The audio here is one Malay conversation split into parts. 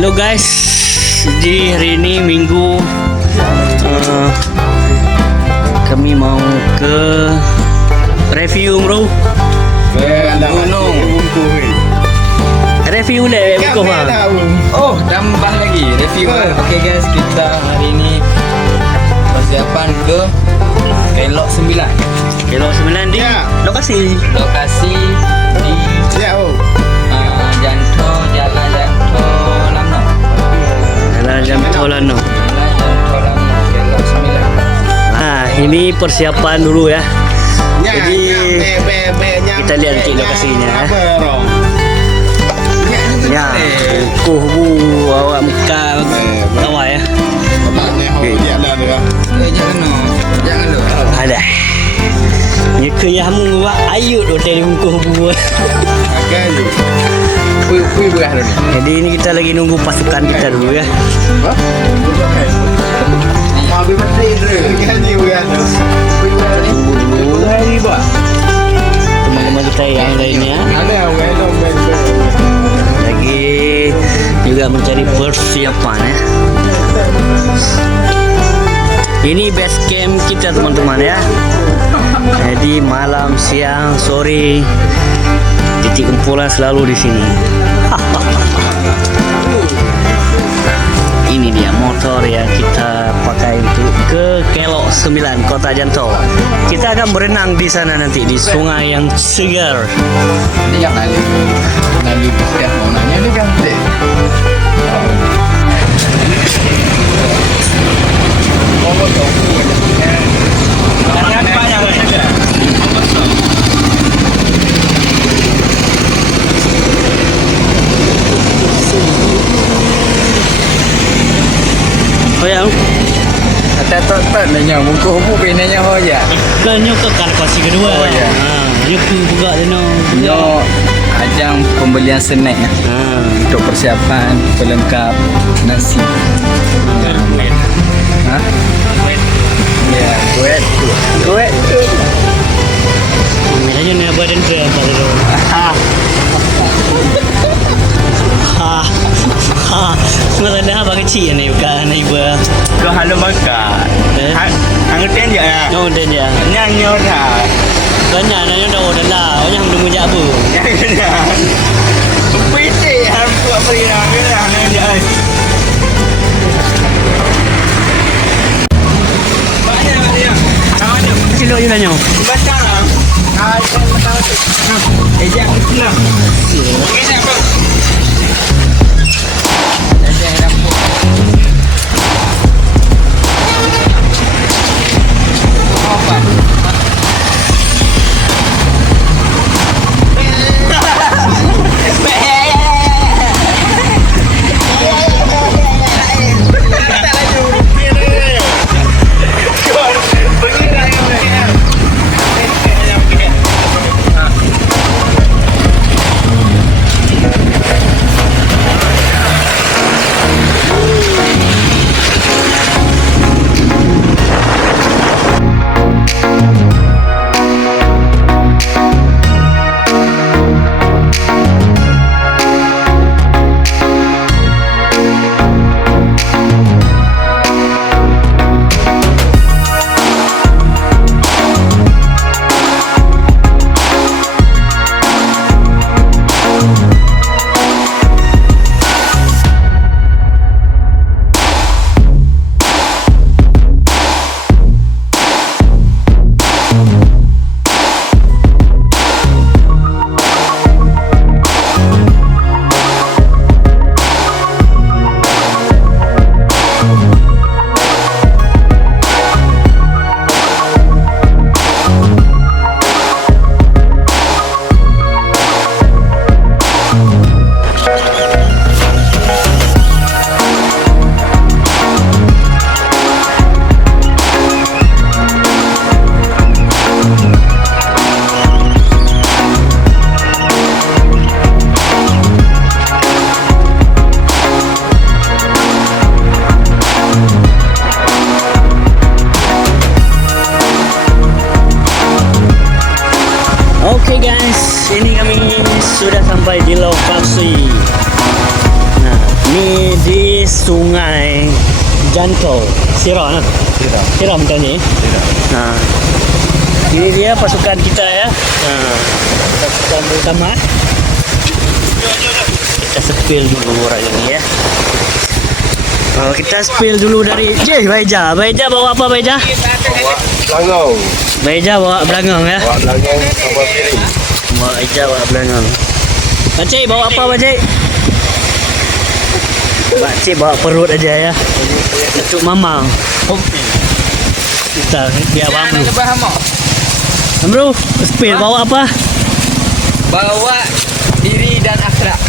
Halo guys, di hari ini Minggu kami mau ke review bro. Gunung. Review deh buku bang. Oh, tambah lagi review. Oke guys, kita hari ini persiapan ke Kelok 9. Kelok 9 di lokasi di Janto, Jalan Janto Lano. Jalan Janto Lano. Kelok 9. Nah, ini persiapan dulu ya. Jadi kita lihat nanti lokasinya. Ya, bu awak muka awak ya. Jangan lu. Ada. Ya ke yang buat ayut hotel muka bu. Jadi ini kita lagi nunggu pasukan kita dulu ya. Teman-teman kita yang lainnya lagi juga mencari persiapan ya. Ini base camp kita teman-teman ya. Jadi malam, siang, sore titik kumpulan selalu di sini. Ini dia motor yang kita pakai untuk ke Kelok 9 Kota Janto. Kita akan berenang di sana nanti di sungai yang segar. Ini yang kali setiap nanya ini kan Oh ya, tak nanya muka hubu penanya ho ya. kan nyo ke kalkulasi kedua. Oh, ya. Nyo juga deno. Yo ajang pembelian snack untuk persiapan pelengkap nasi. Hah? Ya, duet. Makanya ni badan tu apa tu? Masa dah apa kecil ni bukan ni buah. Kau halu makan. Angetin je ya. Oh dia dia. Nyanyi dah. Banyak nanya dah lah. Banyak belum mujak apa. Ya. Piti hampu apa yang kena nanya. Kilo you nanya. Bacalah. Jangan pulang. Ini apa? Ini kami sudah sampai di lokasi. Nah, ini Sungai Janto. Sirah nah. Sirah macam ni. Nah. Ini dia pasukan kita ya. Nah, pasukan utama. Kita spill dulu orang ini ya. Kita spill dulu dari Baija. Baija bawa apa Baija? Bawa Belangong. Baija bawa belangong ya. Bawa Belangong sama piring. Baija bawa belangong. Pakcik bawa apa Pakcik? Pakcik bawa perut aja ya. Untuk mama. Kita biar bang bro. Bro, spill bawa apa? Bawa diri dan akhlak.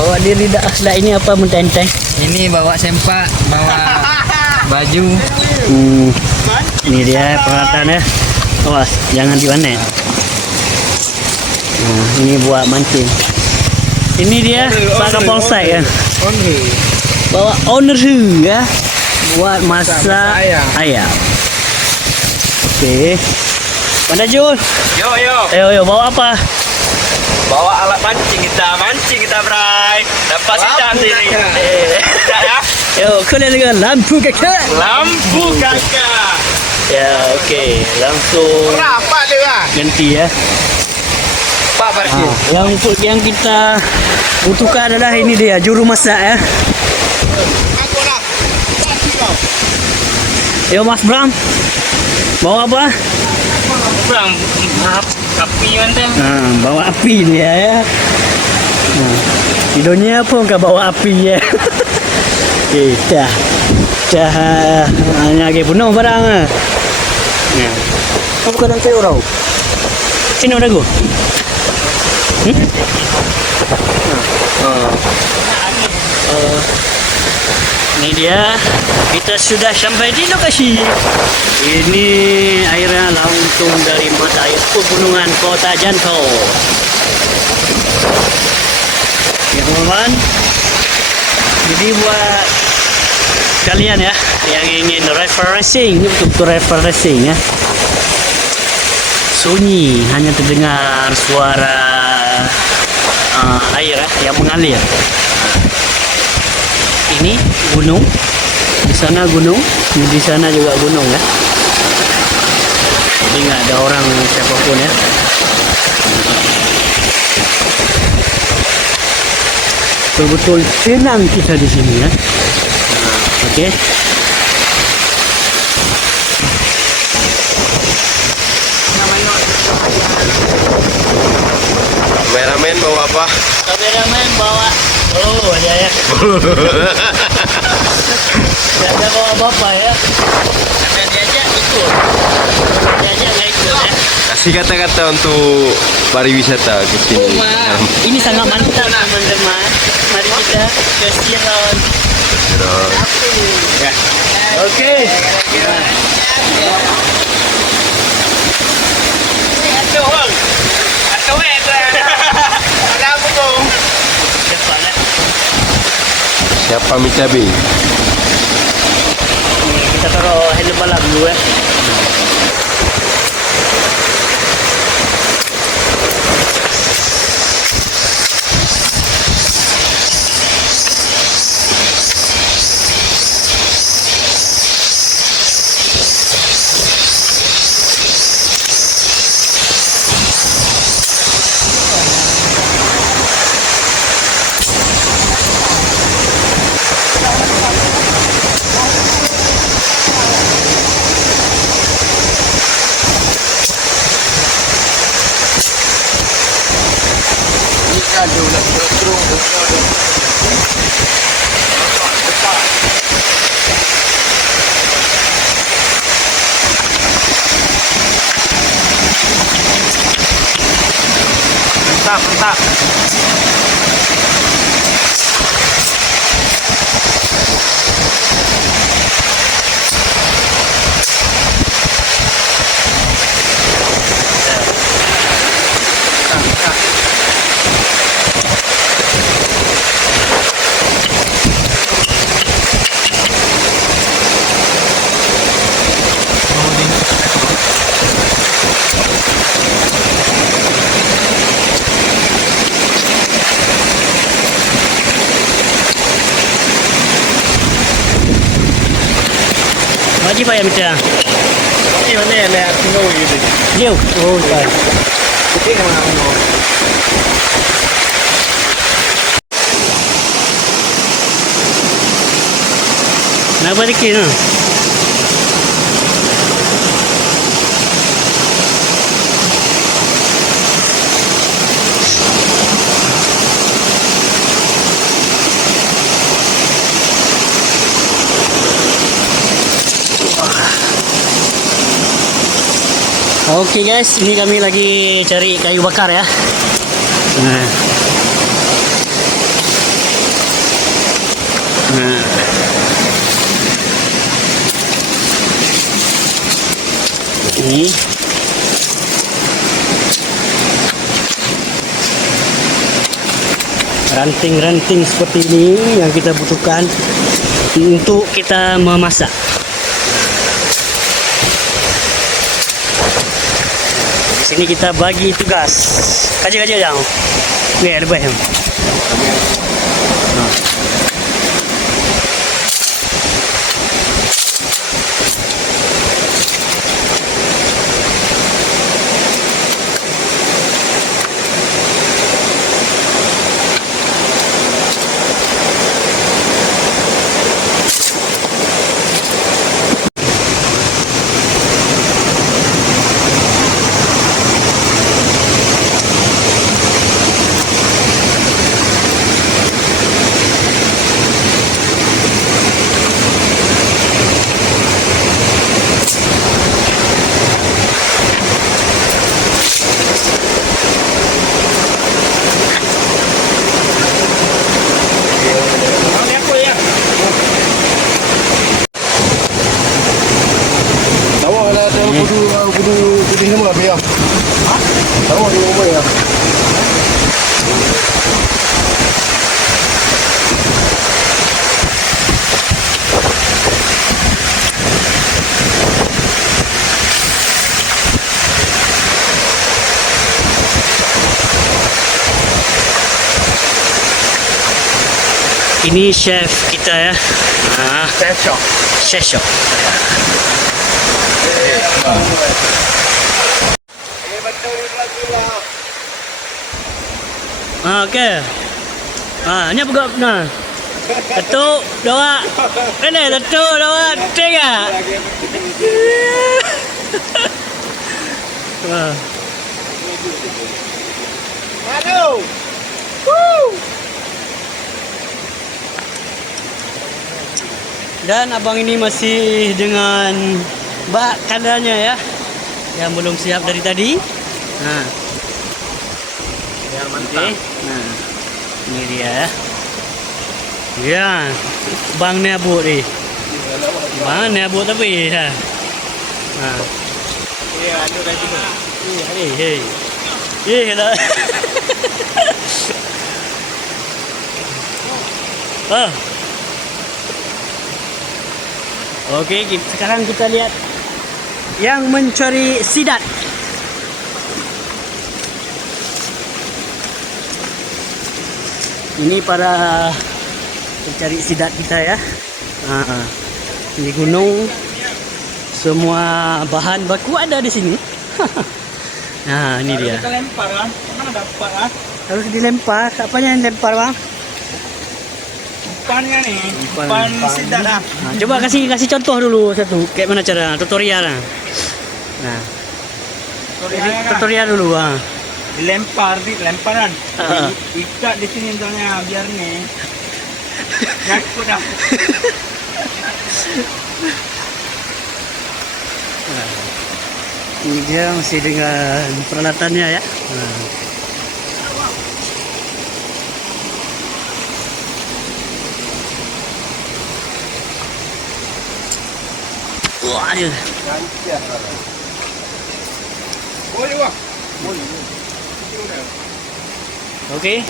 Bawa diri dan akhlak ini apa mententeng? Ini bawa sempak, bawa baju. Ini dia peralatan ya. Awas, jangan diwarnai. Nah, ini buat mancing. Ini dia Pak Kapolsek ya. Bawa owner ya. Buat masak ayam. Okey. Mana Jul? Yo, bawa apa? Bawa alat mancing kita Bray. Dapat sitaan sini. Ya. Yo, kena dengan lampu kakak. Lampu kakak. Ya, okey. Langsung Berapa dia? ganti ya. Pak parkir. Yang kita butuhkan adalah ini dia, juru masak ya. Yo Mas Bram. Bawa apa? Kurang api mantan. Bawa api dia ya. Videonya pun enggak bawa api ya. Okey, dah. Hanya ke penuh barang ah. Nah. Apa kau nak cari orang? Sini orang aku. Ini dia, kita sudah sampai di lokasi. Ini airnya langsung dari mata air pegunungan Kota Janto. Ya teman-teman, jadi buat kalian ya yang ingin referencing, ini betul-betul referencing ya. Sunyi, hanya terdengar suara air yang mengalir. Ini gunung, di sana gunung, di sana juga gunung ya. Jadi nggak ada orang siapapun ya. Betul-betul tenang kita di sini ya. Okey. Kameramen bawa apa? Kameramen bawa aja ya. Tidak ada bawa bapak ya. Dan diajak ikut. Diajak nggak ikut ya. Kasih kata-kata untuk pariwisata ke sini. Ini sangat mantap teman-teman. Mari kita ke Siron. Ya. Okey. Siapa minta bil? Kita taruh helm balap dulu ya. Mantap. Baji pa ya mita. Ini mana yang lihat sini gitu. Jauh. Oh, sorry. Ini mana? Nak balik ni. Oke guys, ini kami lagi cari kayu bakar ya. Nah. Nah. Ini ranting-ranting seperti ini yang kita butuhkan untuk kita memasak. Di sini kita bagi tugas. Kaji-kaji jangan. Ni ada baik. Putih semua biar. Tahu di rumah ya. Ini chef kita ya. Chef shop. Okey. Ni apa kau nak? Ketuk, dua. Ini ketuk, dua, tiga. Aduh. Woo. Dan abang ini masih dengan bak kandanya ya, yang belum siap dari tadi. Nah, Ya mantap. okay. Nah, ini dia ya. Ya, bang ni abut ni. Bang ni abut tapi ya. Nah, Ya, anu dah juga. hey lah. Ah. Okey, sekarang kita lihat yang mencari sidat. Ini para pencari sidat kita ya. Di gunung semua bahan baku ada di sini. Nah, ini dia. Kita lempar kan? Mana dapat ah? Harus dilempar. Apanya yang dilempar, Bang? Umpannya nih. Umpan. Umpan sidat ah. Nah, coba kasih contoh dulu satu. Kayak mana cara tutorial lah. Nah, tutorial dulu ah. Dilempar di lemparan. Ah. Ikat di sini misalnya biar nih. Nyangkut dah. Ini dia masih dengan peralatannya ya. Nah. Wah, dia. Boleh wah. Okey.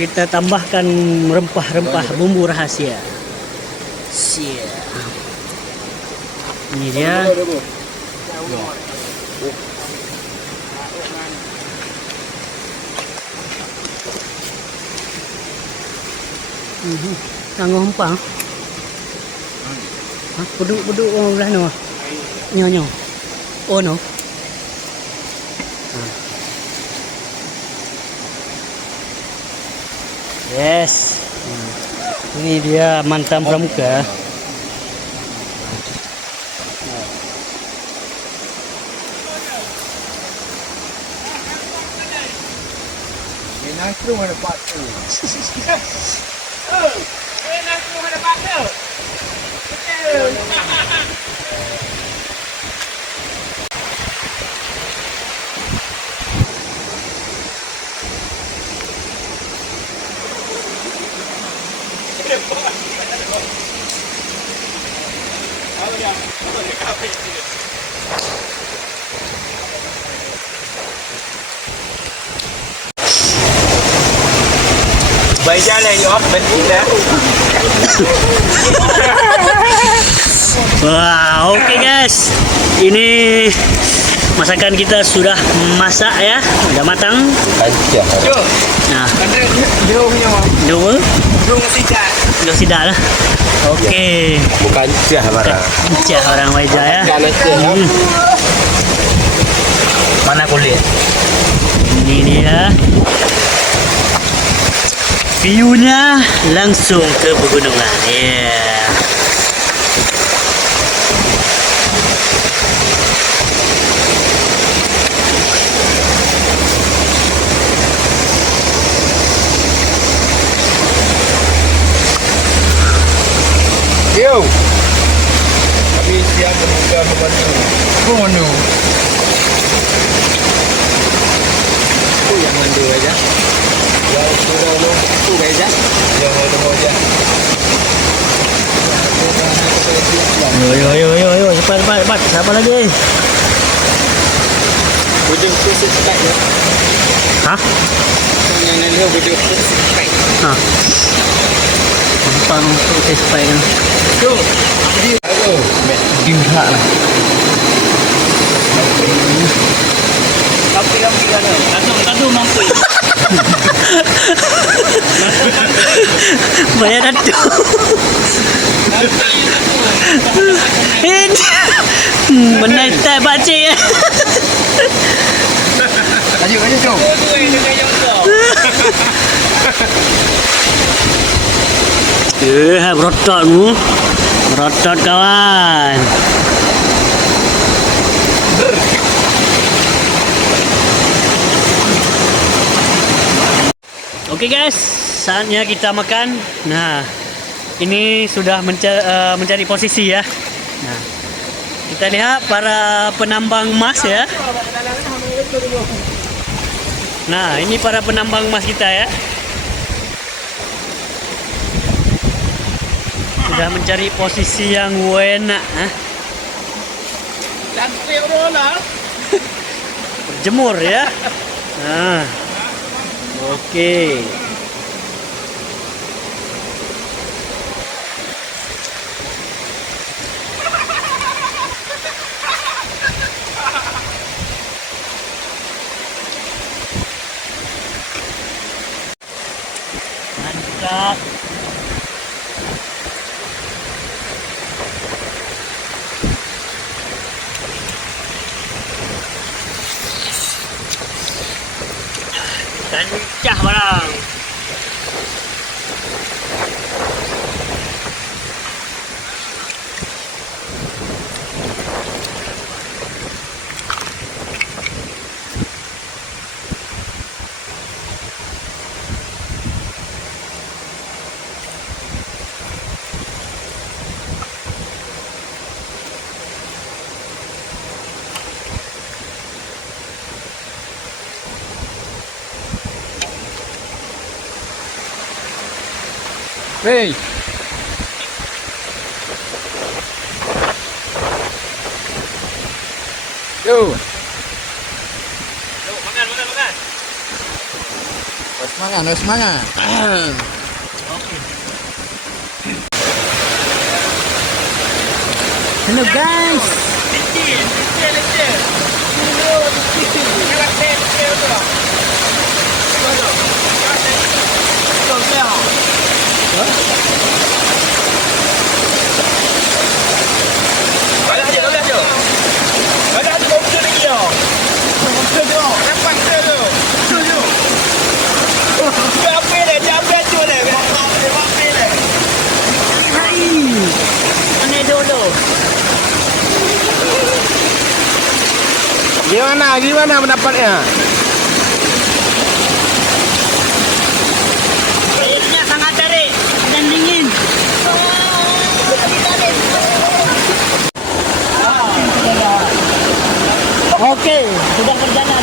Kita tambahkan rempah-rempah bumbu rahasia. Siap. Ini dia. Tangguh empang. Hah? Beduk orang belah no. Nyo. Oh no. Yes. Ini dia mantan pramuka. Nangkru ada batu. Bây giờ này gió bên kia Wah, oke guys. Ini masakan kita sudah masak ya, udah matang. Aja. Nah, Dia punya mau. dua, Belum tidak. dua sidak lah. Oke, Bukan jah marah. cah orang Waja ya. Hmm, Mana kulit? ini dia. View-nya langsung ke pegunungan. Yeah. Yo. Kami siap membuka membantu. Membantu. Yang mandu aja. Yang sudah tu aja. Yang ada aja. Yo, cepat. Siapa lagi? Buduk tu subscribe ya. Hah? Yang nanti buduk tu subscribe. Hah. Gampang untuk testify kan. Yo. Halo. Dimha lah. Tapi kan kadu mampu. Banyak datu. Benar tak baca ya. Ayo jom. Berototmu. Berotot kawan. Oke guys, saatnya kita makan. Nah, ini sudah mencari posisi ya. Nah, kita lihat para penambang emas ya. Nah, ini para penambang emas kita ya. Sudah mencari posisi yang enak. Cantik orang. Berjemur ya. Nah, oke. Mantap. Kancah barang. Hey. Yo. Makan. Semangat. Hello guys. Gimana pendapatnya? Airnya sangat terik dan dingin. Oke, sudah berjalan.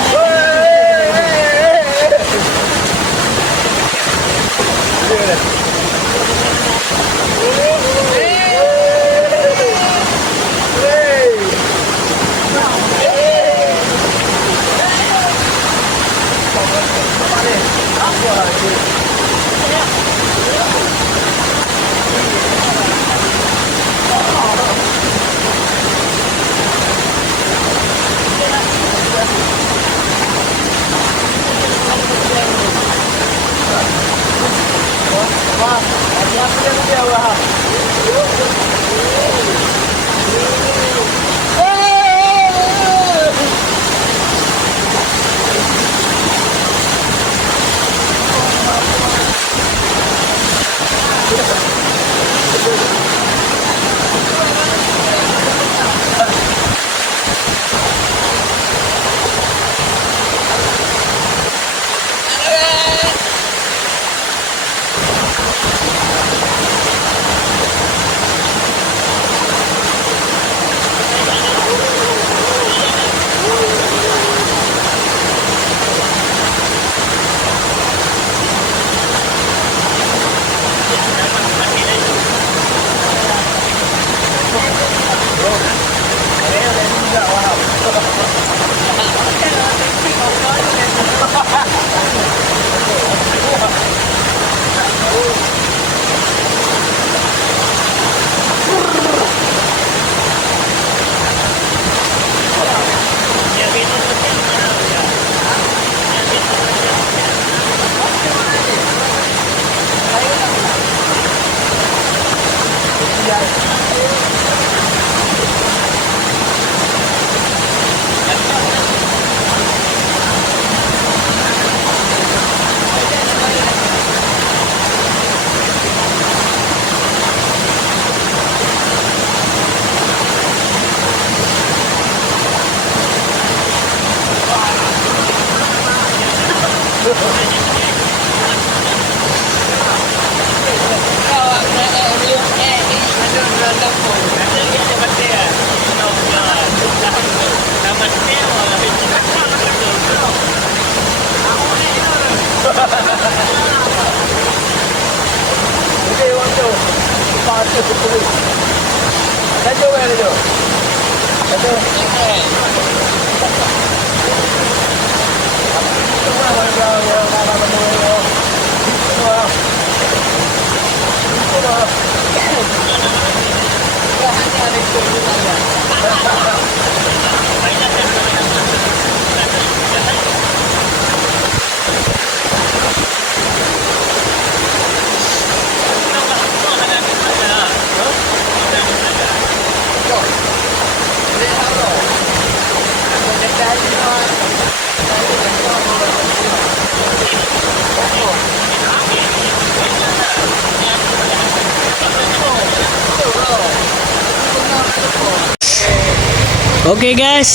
Oke guys,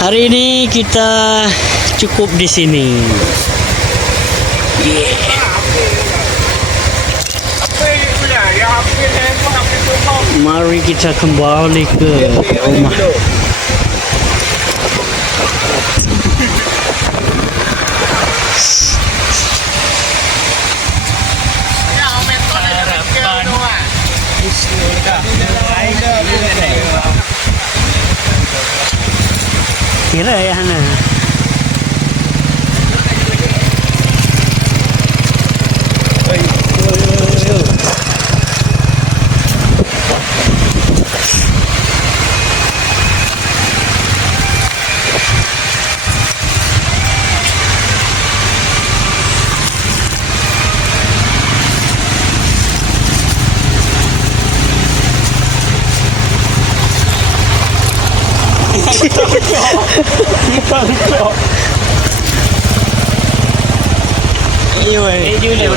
hari ini kita cukup di sini. Mari kita kembali ke rumah. Kira ya Hana. Iya,